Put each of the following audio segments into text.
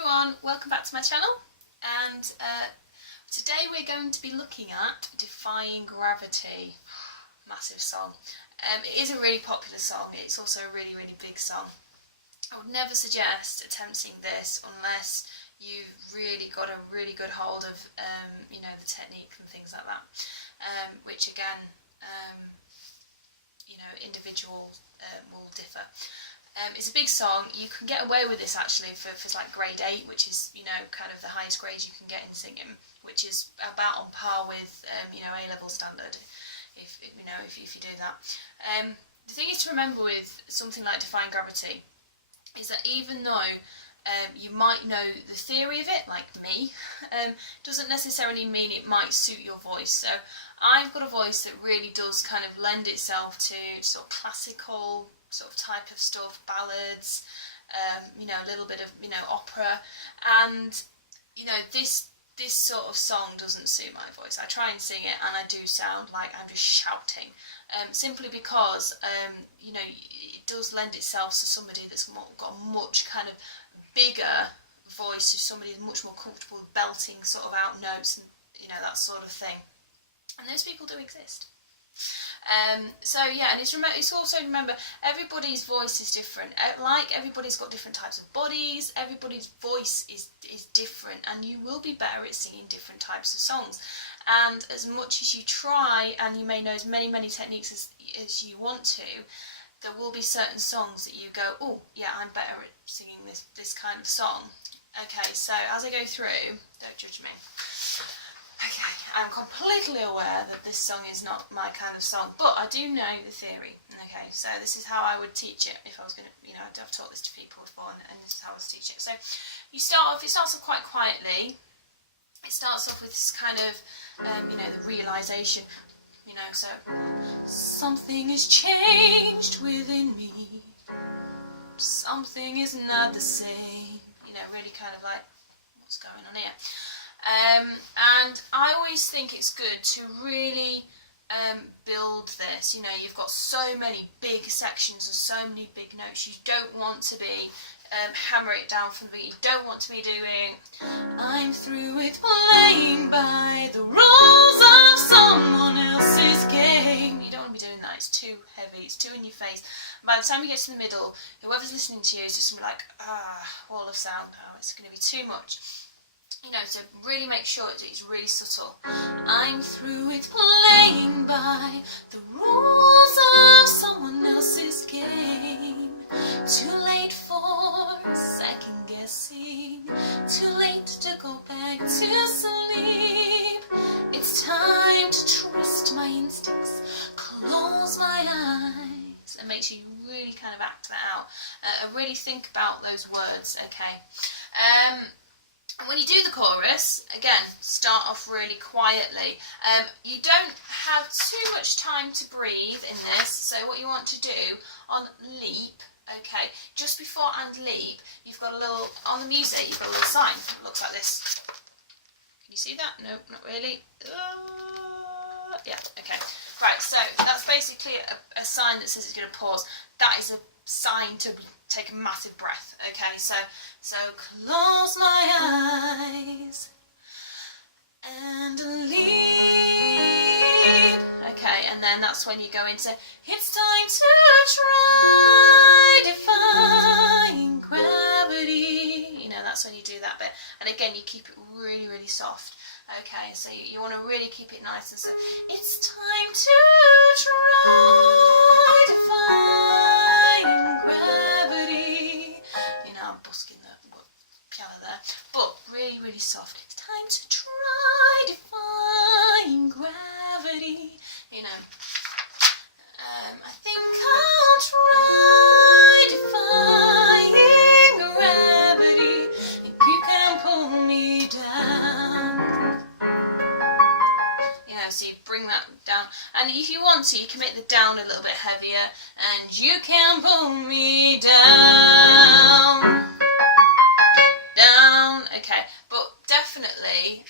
everyone, welcome back to my channel, and today we're going to be looking at Defying Gravity. Massive song. It is a really popular song. It's also a really big song. I would never suggest attempting this unless you've really got a really good hold of you know, the technique and things like that, which again you know, individual will differ. It's a big song. You can get away with this actually for like grade 8, which is, you know, kind of the highest grade you can get in singing, which is about on par with you know, A-level standard, if you do that. The thing is to remember with something like Defying Gravity is that even though you might know the theory of it, like me, doesn't necessarily mean it might suit your voice. So I've got a voice that really does kind of lend itself to sort of classical sort of type of stuff, ballads, you know, a little bit of, you know, opera, and you know, this sort of song doesn't suit my voice. I try and sing it and I do sound like I'm just shouting, simply because you know, it does lend itself to somebody that's got a much kind of bigger voice, to somebody who's much more comfortable with belting sort of out notes and, you know, that sort of thing. And those people do exist. So yeah, and it's also, remember, everybody's voice is different. Like, everybody's got different types of bodies, everybody's voice is different, and you will be better at singing different types of songs. And as much as you try, and you may know as many techniques as you want to, there will be certain songs that you go, oh yeah, I'm better at singing this kind of song. Okay, so as I go through, don't judge me. Okay, I'm completely aware that this song is not my kind of song, but I do know the theory. Okay, so this is how I would teach it if I was going to, you know, I've taught this to people before, and this is how I would teach it. So you start off, it starts off quite quietly. It starts off with this kind of, you know, the realisation, you know, so something has changed within me, something is not the same, you know, really kind of like, what's going on here? And I always think it's good to really build this. You know, you've got so many big sections and so many big notes. You don't want to be hammer it down from the beat. You don't want to be doing, I'm through with playing by the rules of someone else's game. You don't want to be doing that. It's too heavy. It's too in your face. And by the time you get to the middle, whoever's listening to you is just going to be like, wall of sound now. It's going to be too much. You know, so really make sure it's really subtle. I'm through with playing by the rules of someone else's game. Too late for second guessing. Too late to go back to sleep. It's time to trust my instincts. Close my eyes. And make sure you really kind of act that out. And really think about those words, okay? When you do the chorus, again, start off really quietly. You don't have too much time to breathe in this, so what you want to do on leap, okay, just before and leap, you've got a little, on the music, you've got a little sign that looks like this. Can you see that? No, not really. Yeah, okay. Right, so that's basically a sign that says it's going to pause. That is a sign to take a massive breath. Okay, so close my eyes and leave. Okay, and then that's when you go into, it's time to try defying gravity. You know, that's when you do that bit. And again, you keep it really soft. Okay, so you want to really keep it nice and so. It's time to try defying gravity. You know, I'm busking the piano there, but really soft. It's time to try defying gravity. You know, I think I'll try defying gravity. Think you can pull me down. So you bring that down, and if you want to, you can make the down a little bit heavier, and you can pull me down, okay, but definitely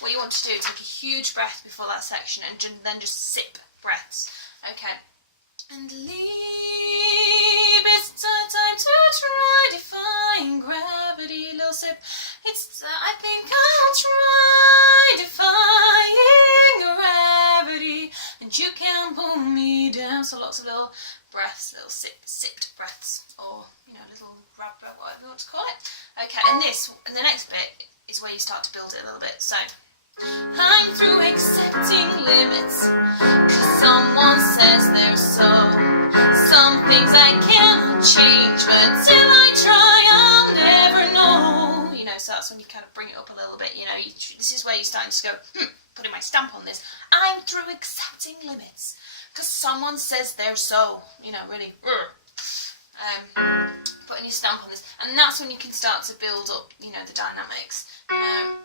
what you want to do is take a huge breath before that section, and then just sip breaths, okay, and leave, it's time to try defying gravity, little sip. It's, I think I'll try defying gravity, and you can pull me down. So lots of little breaths, little sipped breaths, or, you know, little grab, whatever you want to call it. Okay, and the next bit is where you start to build it a little bit. So, I'm through accepting limits, 'cause someone says they're so. Some things I cannot change, but till I try, I'll never know. You know, so that's when you kind of bring it up a little bit. You know, this is where you're starting to go, putting my stamp on this. I'm through accepting limits, 'cause someone says they're so. You know, really, putting your stamp on this, and that's when you can start to build up, you know, the dynamics. You know.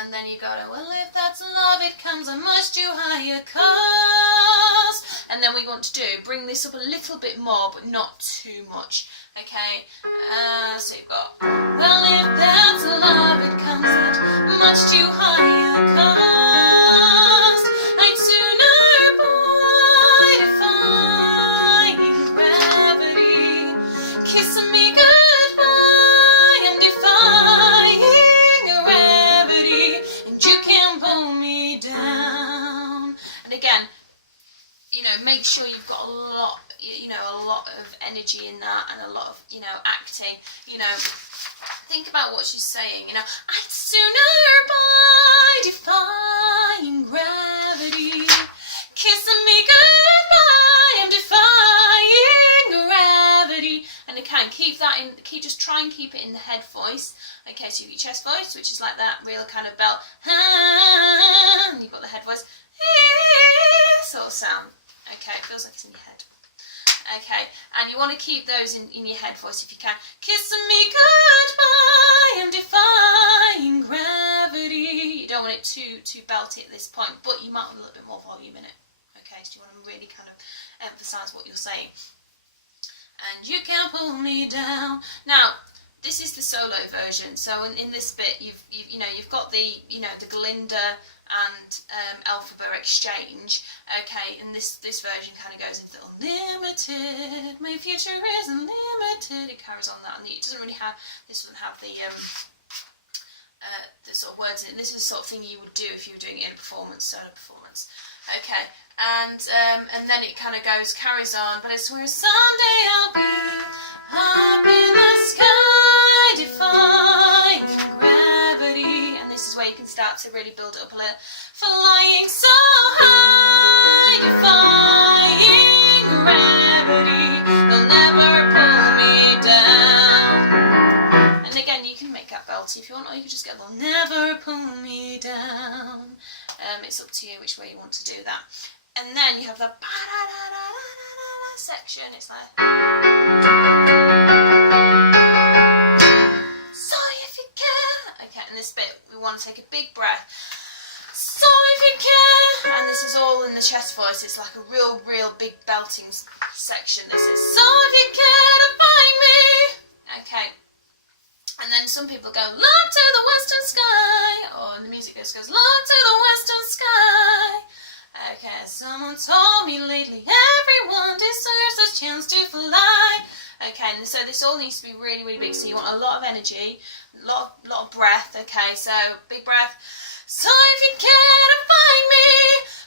And then you go to, well, if that's love, it comes a much too higher cost. And then we want to bring this up a little bit more, but not too much. Okay, so you've got, well, if that's love, it comes at much too higher cost. I'd sooner buy defying gravity, kissing me goodbye, I'm defying gravity, and you can pull me down. And again, you know, make sure you've got a lot of energy in that, and a lot of, you know, acting. You know, think about what she's saying. You know, I'd sooner buy defying gravity, kissing me goodbye, I'm defying gravity. And again, just try and keep it in the head voice. Okay, so you've got your chest voice, which is like that real kind of belt, and you've got the head voice, sort of sound. Okay, it feels like it's in your head. Okay, and you want to keep those in your head voice if you can. Kissing me goodbye, I'm defying gravity. You don't want it too belty at this point, but you might want a little bit more volume in it. Okay, so you want to really kind of emphasise what you're saying. And you can pull me down. Now, this is the solo version. So in this bit, you've got the Glinda and Elphaba exchange. Okay, and this version kind of goes into unlimited. My future is unlimited. It carries on that, and it doesn't really have. This doesn't have the sort of words in it. This is the sort of thing you would do if you were doing it in a solo performance. Okay, and then it kind of carries on. But I swear someday I'll be up in the sky, defying gravity. And this is where you can start to really build it up a little. Flying so high, defying gravity, they'll never pull me down. And again, you can make that belty if you want, or you can just get, they'll never pull me down. It's up to you which way you want to do that. And then you have the section. It's like, so if you care. Okay, and this bit we want to take a big breath. So if you care. And this is all in the chest voice. It's like a real big belting section. This is, so if you care to find me. Okay. And then some people go, look to the western sky. Or the music goes, look to the western sky. Okay, someone told me lately, everyone deserves a chance to fly. Okay, and so this all needs to be really big. So you want a lot of energy, a lot of breath. Okay, so big breath. So if you care to find me,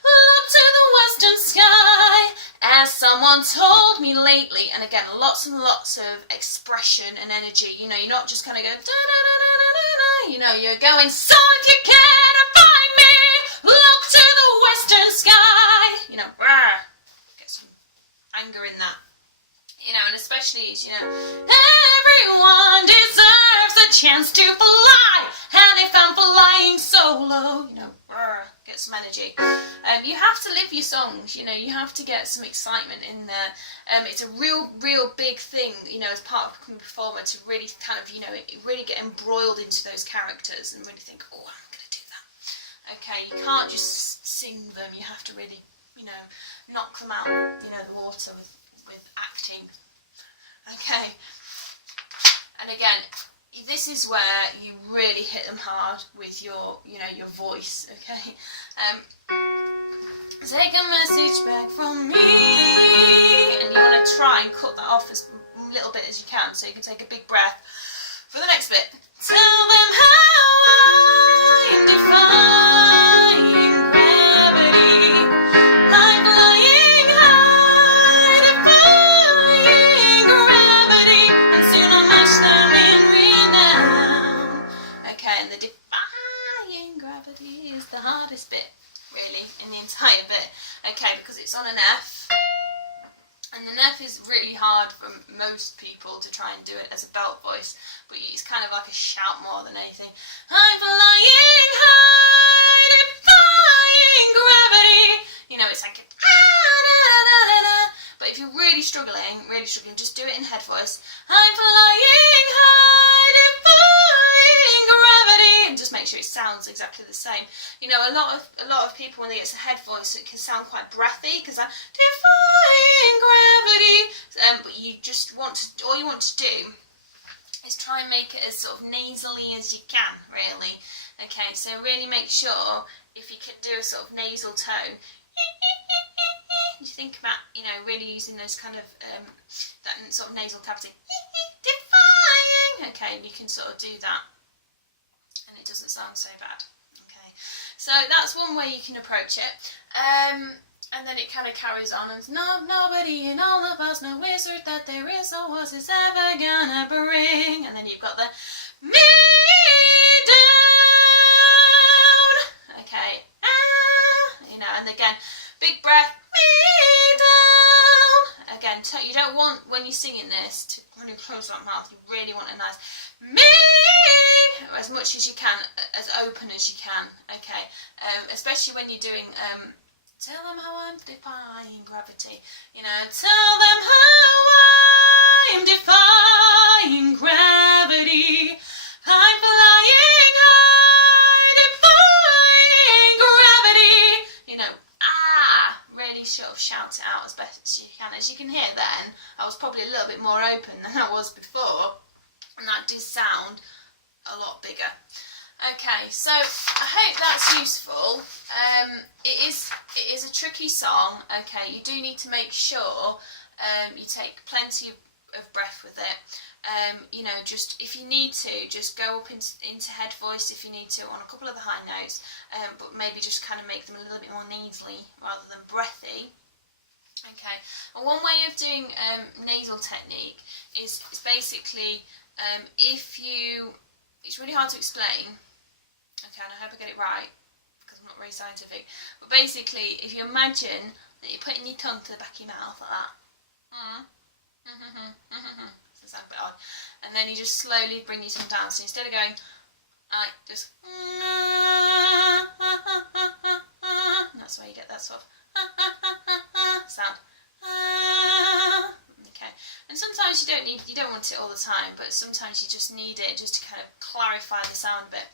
look to the western sky, as someone told me lately. And again, lots and lots of expression and energy. You know, you're not just kind of going da da da da da da da. You know, you're going, so if you care to find me, look to the western sky. You know, get some anger in that. You know, and especially, you know, everyone deserves a chance to fly. And if I'm flying solo, you know, get some energy. You have to live your songs, you know, you have to get some excitement in there. It's a real big thing, you know, as part of becoming a performer, to really kind of, you know, really get embroiled into those characters and really think, oh, I'm going to do that. Okay, you can't just sing them, you have to really, you know, knock them out, you know, the water with acting. Okay, and again, this is where you really hit them hard with your, you know, your voice. Okay, take a message back from me, and you want to try and cut that off as little bit as you can, so you can take a big breath. For the next bit. Tell them how I'm defying gravity. I'm flying high, defying gravity, and soon I'll match them in renown. Okay, and the defying gravity is the hardest bit, really, in the entire bit. Okay, because it's on an F. And the F is really hard for most people to try and do it as a belt voice, but it's kind of like a shout more than anything. I'm flying high, defying gravity. You know, it's like a da-da-da-da-da. But if you're really struggling, just do it in head voice. I'm flying high, defying gravity, and just make sure it sounds exactly the same. You know, a lot of people, when they get to head voice, it can sound quite breathy because I'm defying gravity. But you just want to, all you want to do is try and make it as sort of nasally as you can, really. Okay, so really make sure if you can do a sort of nasal tone. You think about, you know, really using those kind of that sort of nasal cavity. Defying. Okay, you can sort of do that, and it doesn't sound so bad. Okay, so that's one way you can approach it. And then it kind of carries on, and nobody in all of us, no wizard that there is or was is ever gonna bring. And then you've got the me down. Okay, you know, and again, big breath, me down. Again, you don't want, when you're singing this, to really close that mouth. You really want a nice me, as much as you can, as open as you can. Okay, especially when you're doing. Tell them how I'm defying gravity. You know, tell them how I'm defying gravity. I'm flying high, defying gravity. You know, really sort of shout it out as best as you can. As you can hear then, I was probably a little bit more open than I was before, and that does sound a lot bigger. Okay, so I hope that's useful. It is a tricky song. Okay, you do need to make sure you take plenty of breath with it. You know, just if you need to, just go up into head voice if you need to on a couple of the high notes, but maybe just kind of make them a little bit more nasally rather than breathy. Okay, and one way of doing nasal technique is basically it's really hard to explain. Okay, and I hope I get it right, because I'm not very scientific. But basically, if you imagine that you're putting your tongue to the back of your mouth like that. So it sounds a bit odd. And then you just slowly bring your tongue down. So instead of going, just... that's where you get that sort of sound. Okay. And sometimes you don't want it all the time, but sometimes you just need it just to kind of clarify the sound a bit.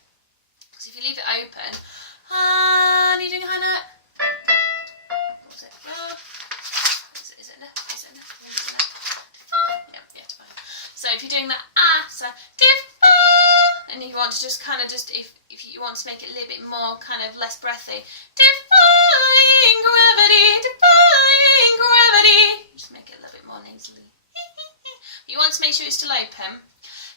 Because if you leave it open, and you're doing a high note, what's it? Is it enough? Is it enough? Is it enough? Fine. Yeah, fine. So if you're doing that so and if you want to just kind of if you want to make it a little bit more kind of less breathy, defying gravity, defying gravity. Just make it a little bit more nasally. You want to make sure it's still open.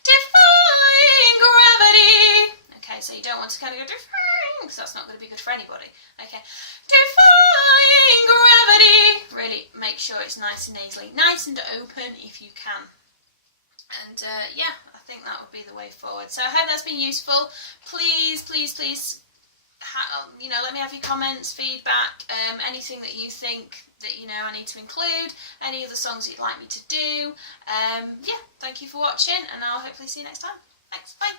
Defying gravity. Okay, so you don't want to kind of go defying, because that's not going to be good for anybody. Okay, defying gravity. Really make sure it's nice and nasally, nice and open if you can. And yeah, I think that would be the way forward. So I hope that's been useful. Please, you know, let me have your comments, feedback, anything that you think that I need to include, any other songs that you'd like me to do. Yeah, thank you for watching, and I'll hopefully see you next time. Thanks, bye.